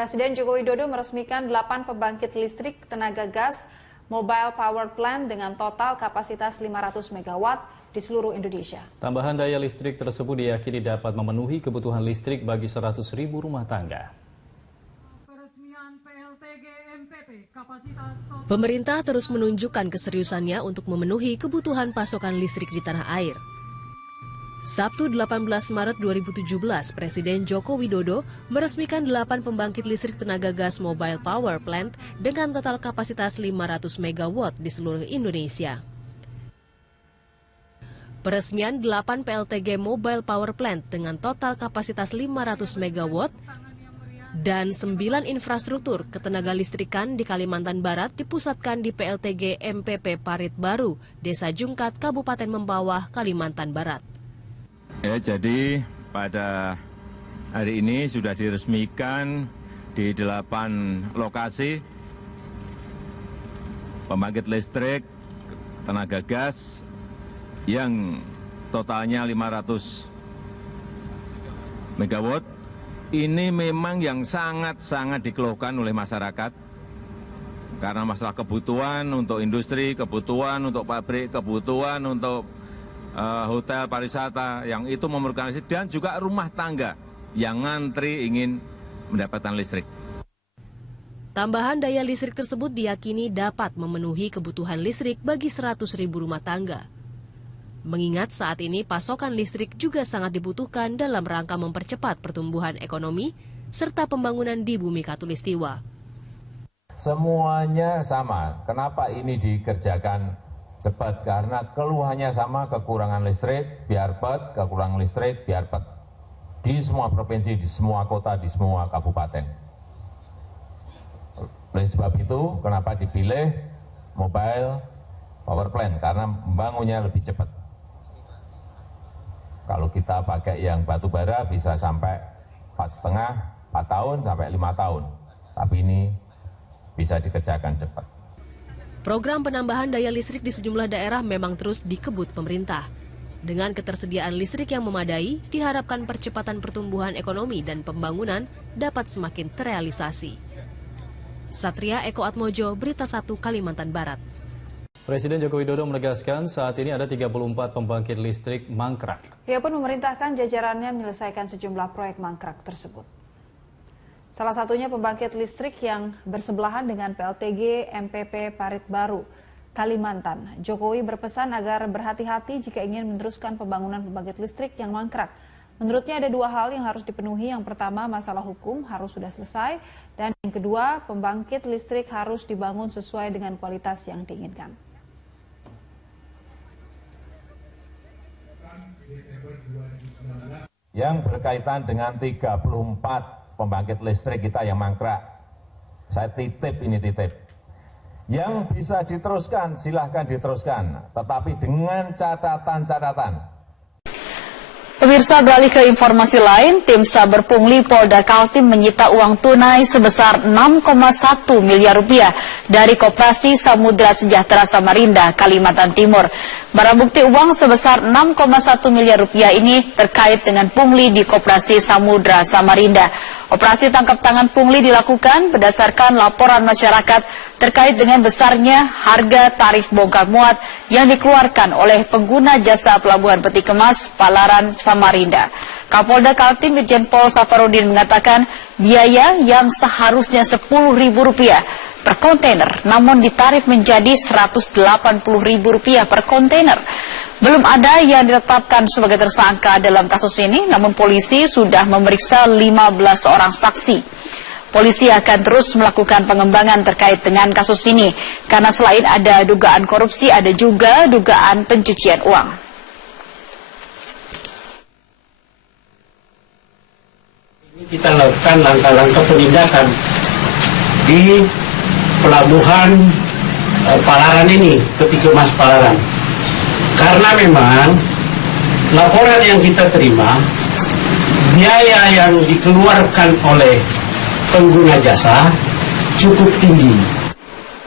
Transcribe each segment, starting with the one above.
Presiden Joko Widodo meresmikan 8 pembangkit listrik tenaga gas mobile power plant dengan total kapasitas 500 MW di seluruh Indonesia. Tambahan daya listrik tersebut diyakini dapat memenuhi kebutuhan listrik bagi 100.000 rumah tangga. Pemerintah terus menunjukkan keseriusannya untuk memenuhi kebutuhan pasokan listrik di tanah air. Sabtu 18 Maret 2017, Presiden Joko Widodo meresmikan 8 pembangkit listrik tenaga gas mobile power plant dengan total kapasitas 500 MW di seluruh Indonesia. Peresmian 8 PLTG mobile power plant dengan total kapasitas 500 MW dan 9 infrastruktur ketenaga listrikan di Kalimantan Barat dipusatkan di PLTG MPP Parit Baru, Desa Jungkat, Kabupaten Mempawah, Kalimantan Barat. Ya, jadi pada hari ini sudah diresmikan di 8 lokasi pembangkit listrik tenaga gas yang totalnya 500 MW. Ini memang yang sangat-sangat dikeluhkan oleh masyarakat karena masalah kebutuhan untuk industri, kebutuhan untuk pabrik, kebutuhan untuk hotel pariwisata yang itu memerlukan listrik dan juga rumah tangga yang ngantri ingin mendapatkan listrik. Tambahan daya listrik tersebut diyakini dapat memenuhi kebutuhan listrik bagi 100.000 rumah tangga. Mengingat saat ini pasokan listrik juga sangat dibutuhkan dalam rangka mempercepat pertumbuhan ekonomi serta pembangunan di Bumi Khatulistiwa. Semuanya sama. Kenapa ini dikerjakan cepat? Karena keluhannya sama, kekurangan listrik, biar pet, kekurangan listrik, biar pet. Di semua provinsi, di semua kota, di semua kabupaten. Oleh sebab itu, kenapa dipilih mobile power plant? Karena membangunnya lebih cepat. Kalau kita pakai yang batu bara bisa sampai 4,5, 4 tahun sampai 5 tahun. Tapi ini bisa dikerjakan cepat. Program penambahan daya listrik di sejumlah daerah memang terus dikebut pemerintah. Dengan ketersediaan listrik yang memadai, diharapkan percepatan pertumbuhan ekonomi dan pembangunan dapat semakin terrealisasi. Satria Eko Atmojo, Berita 1 Kalimantan Barat. Presiden Joko Widodo menegaskan saat ini ada 34 pembangkit listrik mangkrak. Ia pun memerintahkan jajarannya menyelesaikan sejumlah proyek mangkrak tersebut. Salah satunya pembangkit listrik yang bersebelahan dengan PLTG MPP Parit Baru, Kalimantan. Jokowi berpesan agar berhati-hati jika ingin meneruskan pembangunan pembangkit listrik yang mangkrak. Menurutnya ada 2 hal yang harus dipenuhi. Yang pertama, masalah hukum harus sudah selesai. Dan yang kedua, pembangkit listrik harus dibangun sesuai dengan kualitas yang diinginkan. Yang berkaitan dengan 34 pembangkit listrik kita yang mangkrak. Saya titip. Yang bisa diteruskan, silahkan diteruskan. Tetapi dengan catatan-catatan. Pemirsa, beralih ke informasi lain, tim Saber Pungli Polda Kaltim menyita uang tunai sebesar 6,1 miliar rupiah dari Koperasi Samudra Sejahtera Samarinda, Kalimantan Timur. Barang bukti uang sebesar 6,1 miliar rupiah ini terkait dengan pungli di Koperasi Samudra Samarinda. Operasi tangkap tangan pungli dilakukan berdasarkan laporan masyarakat terkait dengan besarnya harga tarif bongkar muat yang dikeluarkan oleh pengguna jasa pelabuhan peti kemas Palaran Samarinda. Kapolda Kaltim Irjen Pol Safarudin mengatakan biaya yang seharusnya Rp10.000 per kontainer namun ditarif menjadi Rp180.000 per kontainer. Belum ada yang ditetapkan sebagai tersangka dalam kasus ini, namun polisi sudah memeriksa 15 orang saksi. Polisi akan terus melakukan pengembangan terkait dengan kasus ini, karena selain ada dugaan korupsi, ada juga dugaan pencucian uang. Kita lakukan langkah-langkah penindakan di pelabuhan Palaran ini, Peti Kemas Palaran. Karena memang laporan yang kita terima, biaya yang dikeluarkan oleh pengguna jasa cukup tinggi.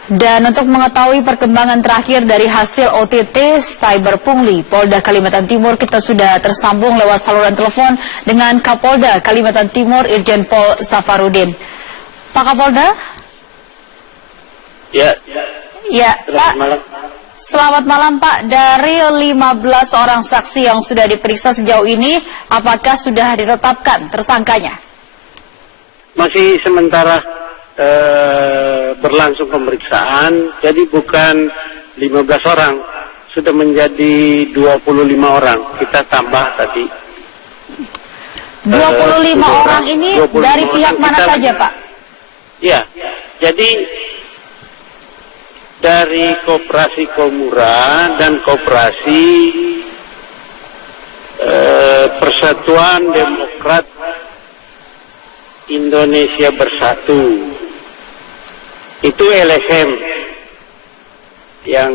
Dan untuk mengetahui perkembangan terakhir dari hasil OTT Cyber Pungli Polda Kalimantan Timur, kita sudah tersambung lewat saluran telepon dengan Kapolda Kalimantan Timur Irjen Pol Safarudin. Pak Kapolda? Ya, Ya, Pak. malam. Selamat malam Pak. Dari 15 orang saksi yang sudah diperiksa sejauh ini, apakah sudah ditetapkan tersangkanya? Masih sementara berlangsung pemeriksaan, jadi bukan 15 orang, sudah menjadi 25 orang. Kita tambah tadi. 25 orang ini 25 dari pihak orang mana kita saja Pak? Ya, jadi dari Koperasi Komura dan Koperasi Persatuan Demokrat Indonesia Bersatu. Itu LSM yang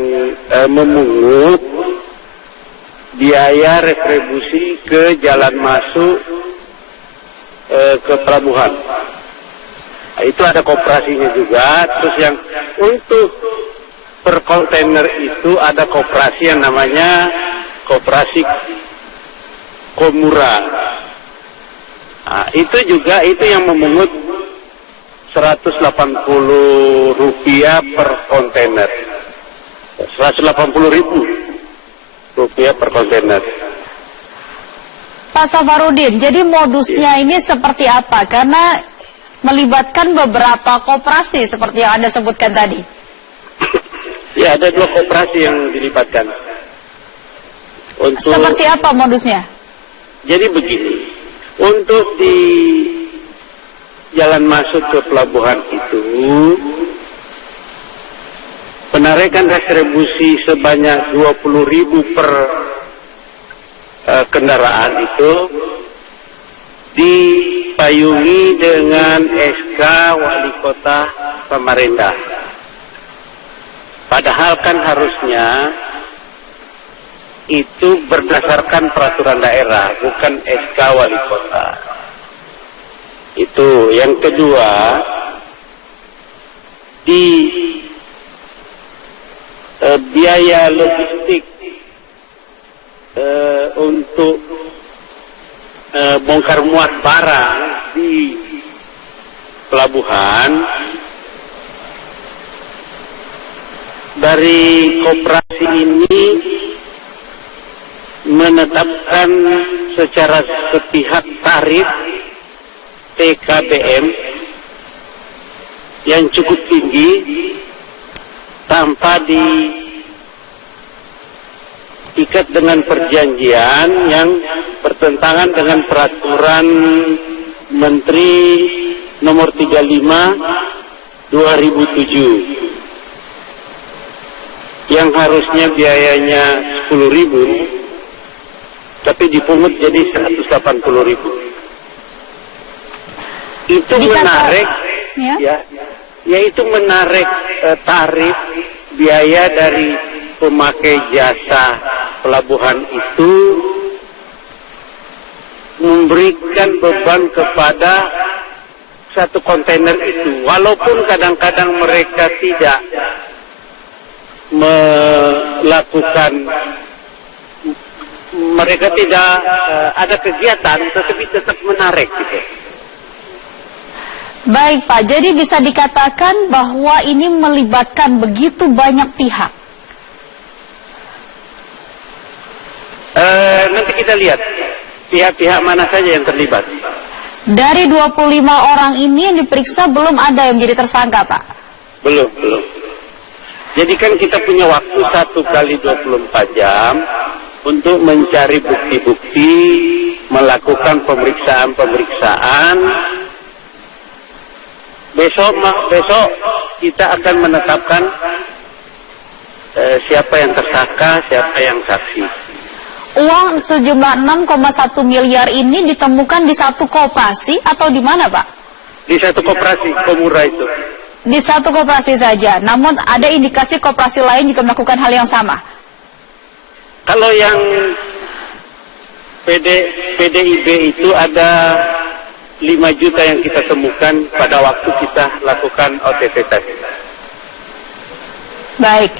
memungut biaya retribusi ke jalan masuk ke pelabuhan. Nah, itu ada koperasinya juga. Terus yang untuk per kontainer itu ada koperasi yang namanya Koperasi Komura. Nah, itu juga itu yang memungut Rp180 per kontainer. Rp180.000 per kontainer. Pak Safarudin, jadi modusnya ini seperti apa? Karena melibatkan beberapa koperasi seperti yang Anda sebutkan tadi. Ya, ada 2 koperasi yang dilibatkan. Seperti apa modusnya? Jadi begini, untuk di jalan masuk ke pelabuhan itu, penarikan retribusi sebanyak 20.000 per kendaraan itu dipayungi dengan SK Wali Kota Samarinda. Padahal kan harusnya itu berdasarkan peraturan daerah, bukan SK Wali Kota. Itu. Yang kedua, di biaya logistik untuk bongkar muat barang di pelabuhan, dari koperasi ini menetapkan secara sepihak tarif TKBM yang cukup tinggi tanpa diikat dengan perjanjian yang bertentangan dengan peraturan Menteri nomor 35 2007 yang harusnya biayanya 10.000 tapi dipungut jadi 180.000. Itu menarik yaitu menarik tarif biaya dari pemakai jasa pelabuhan itu, memberikan beban kepada satu kontainer itu, walaupun kadang-kadang mereka tidak melakukan, mereka tidak ada kegiatan, tetapi tetap menarik gitu. Baik Pak, jadi bisa dikatakan bahwa ini melibatkan begitu banyak pihak. Nanti kita lihat pihak-pihak mana saja yang terlibat. Dari 25 orang ini yang diperiksa belum ada yang menjadi tersangka Pak? Belum. Jadi kan kita punya waktu 1x24 jam untuk mencari bukti-bukti, melakukan pemeriksaan. Besok kita akan menetapkan siapa yang tersangka, siapa yang saksi. Uang sejumlah 6,1 miliar ini ditemukan di satu koperasi atau di mana Pak? Di satu koperasi Komura itu. Di satu koperasi saja, namun ada indikasi koperasi lain juga melakukan hal yang sama? Kalau yang PDIB itu ada 5 juta yang kita temukan pada waktu kita lakukan OTT tadi. Baik,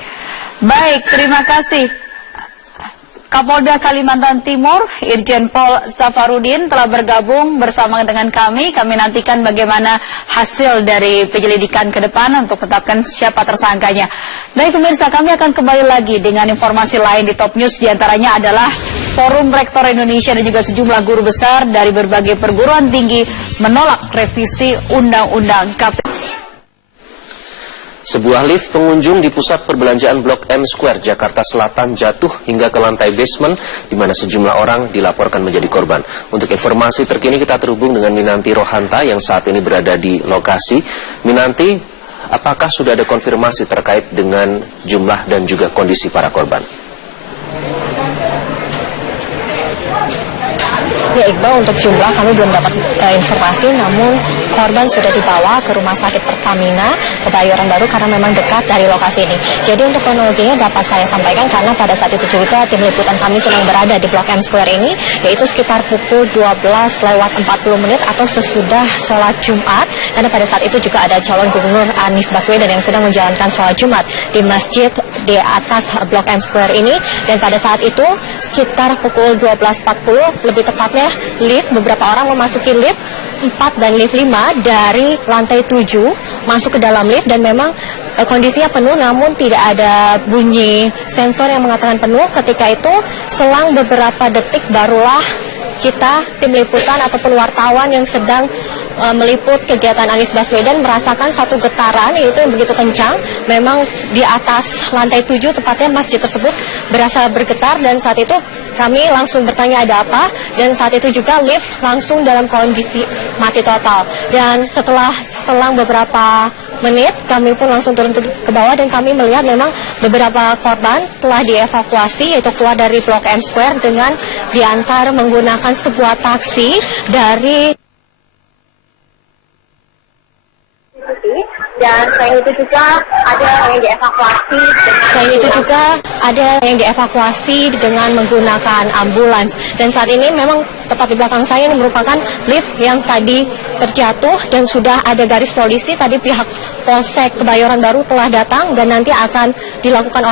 terima kasih. Kapolda Kalimantan Timur, Irjen Pol Safarudin telah bergabung bersama dengan kami. Kami nantikan bagaimana hasil dari penyelidikan ke depan untuk menetapkan siapa tersangkanya. Baik pemirsa, kami akan kembali lagi dengan informasi lain di Top News. Di antaranya adalah Forum Rektor Indonesia dan juga sejumlah guru besar dari berbagai perguruan tinggi menolak revisi Undang-Undang KPK. Sebuah lift pengunjung di pusat perbelanjaan Blok M Square, Jakarta Selatan jatuh hingga ke lantai basement, di mana sejumlah orang dilaporkan menjadi korban. Untuk informasi terkini kita terhubung dengan Minanti Rohanta yang saat ini berada di lokasi. Minanti, apakah sudah ada konfirmasi terkait dengan jumlah dan juga kondisi para korban? Ya Iqbal, untuk jumlah kami belum dapat informasi, namun korban sudah dibawa ke Rumah Sakit Pertamina Kebayoran Baru karena memang dekat dari lokasi ini. Jadi untuk kronologinya dapat saya sampaikan karena pada saat itu juga tim liputan kami sedang berada di Blok M Square ini, yaitu sekitar pukul 12:40 atau sesudah sholat Jumat. Karena pada saat itu juga ada calon gubernur Anies Baswedan yang sedang menjalankan sholat Jumat di masjid di atas Blok M Square ini. Dan pada saat itu sekitar pukul 12:40 lebih tepatnya lift, beberapa orang memasuki lift 4 dan lift 5 dari lantai 7 masuk ke dalam lift dan memang kondisinya penuh, namun tidak ada bunyi sensor yang mengatakan penuh. Ketika itu selang beberapa detik barulah kita tim liputan ataupun wartawan yang sedang meliput kegiatan Anies Baswedan merasakan satu getaran, yaitu yang begitu kencang. Memang di atas lantai 7 tepatnya masjid tersebut berasa bergetar, dan saat itu kami langsung bertanya ada apa, dan saat itu juga lift langsung dalam kondisi mati total. Dan setelah selang beberapa menit kami pun langsung turun ke bawah dan kami melihat memang beberapa korban telah dievakuasi, yaitu keluar dari Blok M Square dengan diantar menggunakan sebuah taksi dari. Dan selain itu juga ada yang dievakuasi dengan menggunakan ambulans. Dan saat ini memang tepat di belakang saya ini merupakan lift yang tadi terjatuh dan sudah ada garis polisi. Tadi pihak Polsek Kebayoran Baru telah datang dan nanti akan dilakukan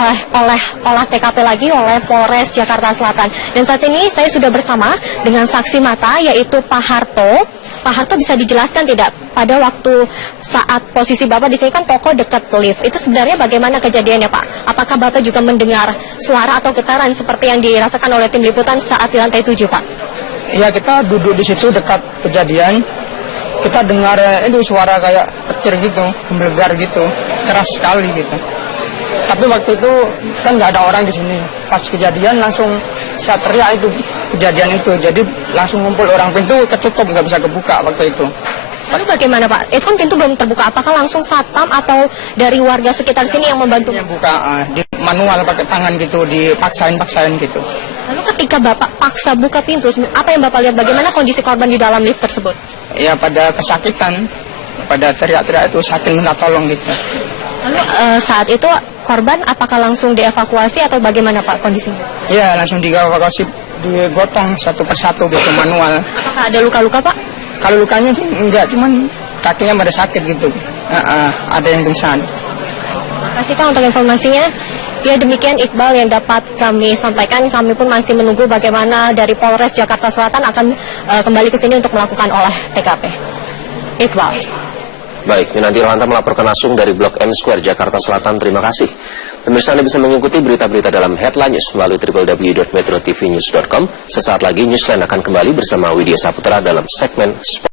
olah TKP lagi oleh Polres Jakarta Selatan. Dan saat ini saya sudah bersama dengan saksi mata, yaitu Pak Harto. Pak Harto, bisa dijelaskan tidak pada waktu saat posisi Bapak di sini kan toko dekat lift, itu sebenarnya bagaimana kejadiannya Pak? Apakah Bapak juga mendengar suara atau getaran seperti yang dirasakan oleh tim liputan saat di lantai 7 Pak? Ya, kita duduk di situ dekat kejadian, kita dengar itu suara kayak petir gitu, gemblegar gitu, keras sekali gitu. Tapi waktu itu kan nggak ada orang di sini. Pas kejadian langsung saya teriak itu kejadian itu. Jadi langsung ngumpul orang, pintu ketutup nggak bisa kebuka waktu itu. Lalu bagaimana Pak? Itu kan pintu belum terbuka. Apakah langsung satpam atau dari warga sekitar sini yang membantu? Yang buka di manual pakai tangan gitu, dipaksain gitu. Lalu ketika Bapak paksa buka pintu, apa yang Bapak lihat? Bagaimana kondisi korban di dalam lift tersebut? Ya pada kesakitan, pada teriak-teriak itu sakit minta tolong gitu. Lalu saat itu korban apakah langsung dievakuasi atau bagaimana Pak kondisinya? Iya, langsung dievakuasi, digotong satu persatu gitu manual. Apakah ada luka-luka Pak? Kalau lukanya sih enggak, cuman kakinya pada sakit gitu. Ada yang pingsan. Terima kasih Pak untuk informasinya. Ya, demikian Iqbal yang dapat kami sampaikan. Kami pun masih menunggu bagaimana dari Polres Jakarta Selatan akan kembali ke sini untuk melakukan olah TKP. Iqbal. Baik, Minanti Rohanta melaporkan langsung dari Blok M Square, Jakarta Selatan. Terima kasih. Pemirsa, Anda bisa mengikuti berita-berita dalam Headline News melalui www.metrotvnews.com. Sesaat lagi Newsline akan kembali bersama Widya Saputra dalam segmen Sport.